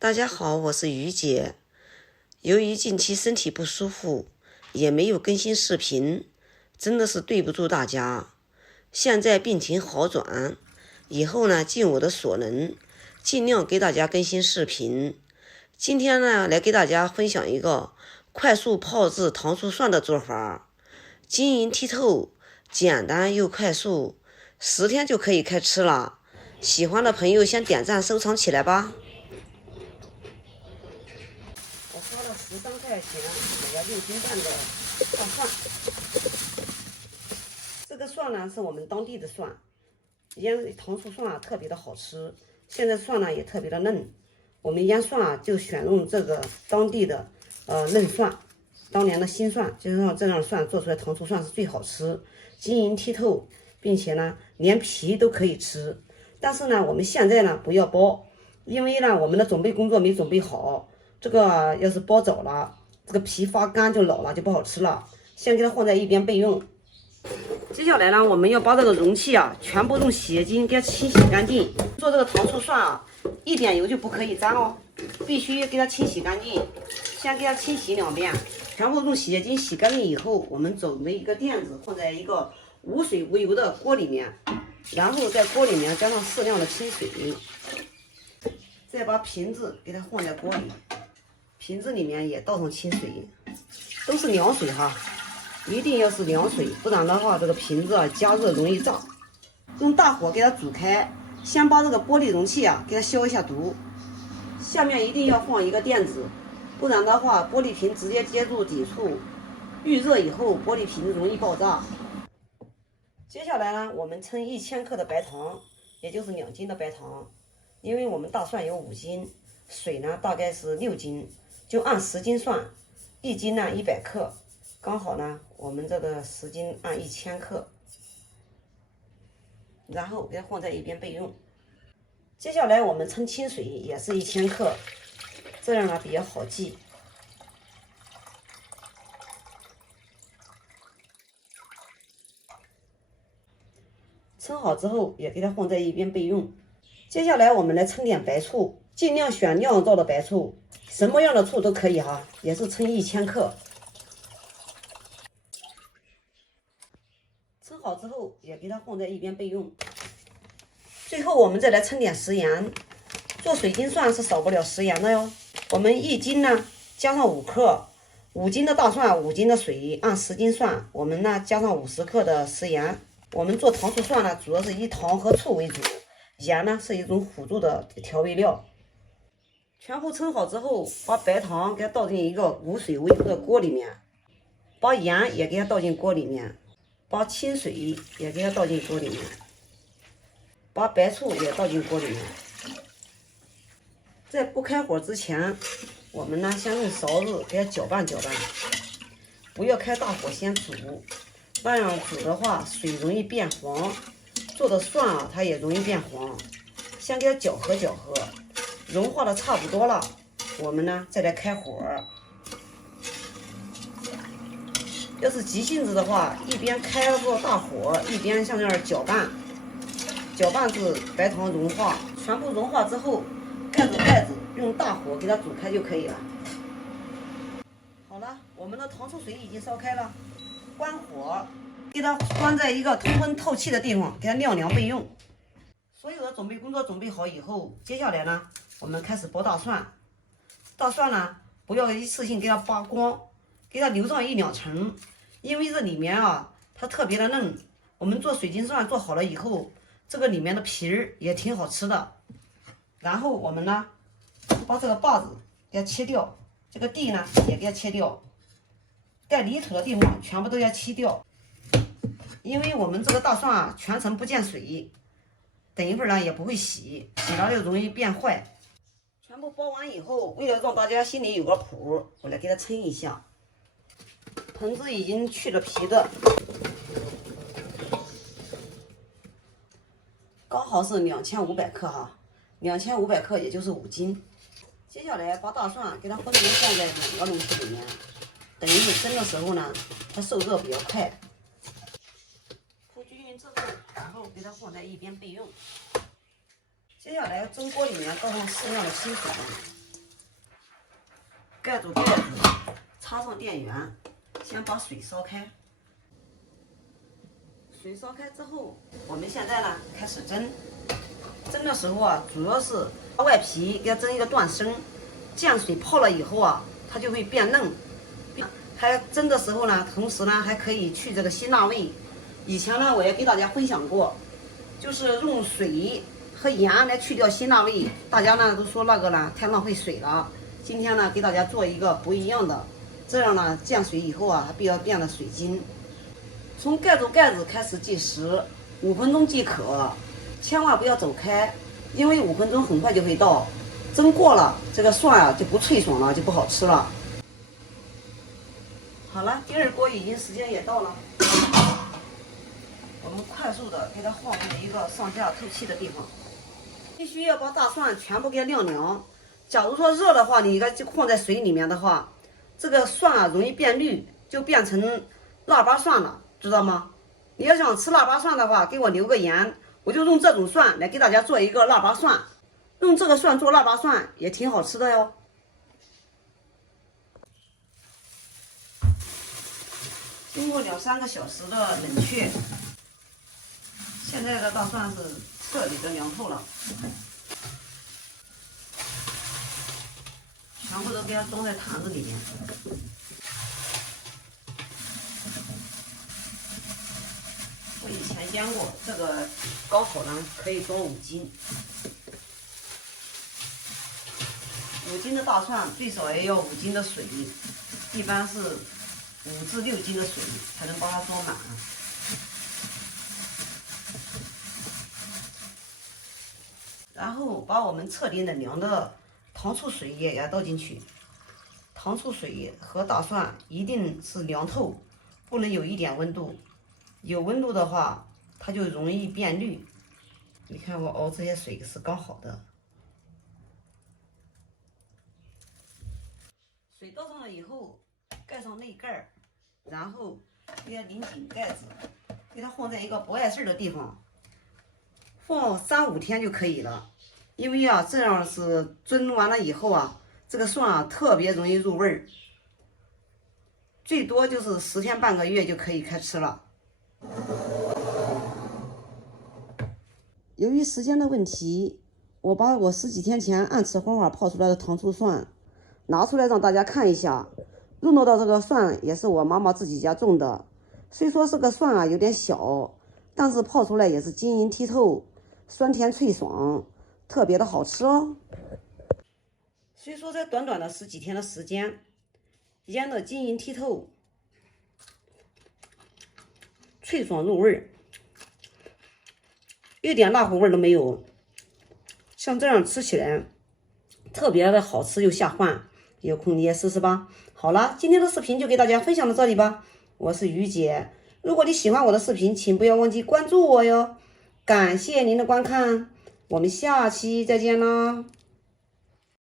大家好，我是于姐。由于近期身体不舒服，也没有更新视频，真的是对不住大家。现在病情好转，以后呢，尽我的所能，尽量给大家更新视频。今天呢，来给大家分享一个快速泡制糖醋蒜的做法，晶莹剔透，简单又快速，10天就可以开吃了。喜欢的朋友先点赞收藏起来吧。我花了13块钱买了6斤半的大蒜，这个蒜呢是我们当地的蒜，腌糖醋蒜特别的好吃。现在蒜呢也特别的嫩，我们腌蒜就选用这个当地的嫩蒜，当年的新蒜，就是用这样的蒜做出来糖醋蒜是最好吃，晶莹剔透，并且呢连皮都可以吃。但是呢我们现在呢不要剥，因为呢我们的准备工作没准备好，这个要是剥早了，这个皮发干就老了，就不好吃了。先给它放在一边备用。接下来呢，我们要把这个容器全部用洗洁精给它清洗干净。做这个糖醋蒜一点油就不可以沾哦，必须给它清洗干净。先给它清洗2遍，全部用洗洁精洗干净以后，我们准备一个垫子，放在一个无水无油的锅里面，然后在锅里面加上适量的清水，再把瓶子给它放在锅里，瓶子里面也倒上清水，都是凉水哈。一定要是凉水，不然的话这个瓶子加热容易炸。用大火给它煮开，先把这个玻璃容器给它消一下毒。下面一定要放一个垫子，不然的话玻璃瓶直接接住底处，预热以后玻璃瓶容易爆炸。接下来呢，我们称1000克的白糖，也就是2斤的白糖，因为我们大蒜有5斤，水呢大概是6斤，就按10斤算，1斤呢100克。刚好呢，我们这个10斤按1000克，然后给它放在一边备用。接下来我们称清水，也是1000克，这样呢比较好记。称好之后，也给它放在一边备用。接下来我们来称点白醋，尽量选酿造的白醋，什么样的醋都可以哈，也是称1000克。称好之后，也给它放在一边备用。最后我们再来称点食盐，做水晶蒜是少不了食盐的哟。我们1斤呢加上5克，5斤的大蒜，5斤的水，按10斤算，我们呢加上50克的食盐。我们做糖醋蒜呢，主要是以糖和醋为主，盐呢是一种辅助的调味料。全部称好之后，把白糖给它倒进一个无水无油的锅里面，把盐也给它倒进锅里面。把清水也给它倒进锅里面，把白醋也倒进锅里面。在不开火之前，我们呢先用勺子给它搅拌搅拌，不要开大火先煮，那样煮的话水容易变黄，做的蒜它也容易变黄。先给它搅和搅和，融化的差不多了，我们呢再来开火。要是急性子的话，一边开过大火，一边像这样搅拌，搅拌至白糖融化，全部融化之后，盖住盖子，用大火给它煮开就可以了。好了，我们的糖醋水已经烧开了，关火，给它关在一个通风透气的地方，给它晾凉备用。所有的准备工作准备好以后，接下来呢，我们开始剥大蒜。大蒜呢，不要一次性给它扒光，给它留上1、2层，因为这里面它特别的嫩。我们做水晶蒜做好了以后，这个里面的皮儿也挺好吃的。然后我们呢，把这个把子给它切掉，这个蒂呢也给它切掉，带泥土的地方全部都要切掉。因为我们这个大蒜全程不见水，等一会儿呢也不会洗，洗了就容易变坏。全部剥完以后，为了让大家心里有个谱，我来给它称一下。盆子已经去了皮的，刚好是2500克哈，2500克也就是5斤。接下来把大蒜给它分别放在2个容器里面，等一会儿蒸的时候呢，它受热比较快。铺均匀之后，然后给它放在一边备用。接下来蒸锅里面倒上适量的清水，盖住盖子，插上电源，先把水烧开。水烧开之后，我们现在呢开始蒸。蒸的时候啊，主要是把外皮给它蒸一个断生，这样水泡了以后啊，它就会变嫩。还蒸的时候呢，同时呢还可以去这个辛辣味。以前呢我也给大家分享过，就是用水和盐来去掉辛辣味。大家呢都说那个呢太浪费水了。今天呢给大家做一个不一样的，这样呢降水以后啊，它比较变得水晶。从盖住盖子开始计时，5分钟即可，千万不要走开，因为5分钟很快就会到。蒸过了，这个蒜啊就不脆爽了，就不好吃了。好了，第二锅已经时间也到了，我们快速的给它放进一个上下透气的地方。必须要把大蒜全部给它晾凉。假如说热的话，你就放在水里面的话，这个蒜啊容易变绿，就变成腊八蒜了，知道吗？你要想吃腊八蒜的话，给我留个言，我就用这种蒜来给大家做一个腊八蒜。用这个蒜做腊八蒜也挺好吃的哟。经过2-3个小时的冷却，现在的大蒜是彻底的凉透了，全部都给它装在坛子里面。我以前腌过，这个刚好呢可以装5斤。5斤的大蒜最少也要5斤的水，一般是5至6斤的水才能把它装满。然后把我们彻底冷凉的糖醋水也要倒进去。糖醋水和大蒜一定是凉透，不能有一点温度。有温度的话，它就容易变绿。你看我熬这些水是刚好的。水倒上了以后，盖上内盖，然后给它拧紧盖子，给它放在一个不碍事的地方，放3-5天就可以了。因为啊，这样是蒸完了以后啊，这个蒜啊特别容易入味儿，最多就是10天半个月就可以开吃了。由于时间的问题，我把我10几天前按此方法泡出来的糖醋蒜拿出来让大家看一下。用到这个蒜也是我妈妈自己家种的，虽说这个蒜啊有点小，但是泡出来也是晶莹剔透，酸甜脆爽，特别的好吃哦。虽说在短短的10几天的时间，腌的晶莹剔透，脆爽入味儿，一点辣糊味都没有。像这样吃起来特别的好吃又下饭，有空你也试试吧。好了，今天的视频就给大家分享到这里吧。我是于姐，如果你喜欢我的视频，请不要忘记关注我哟。感谢您的观看，我们下期再见啦。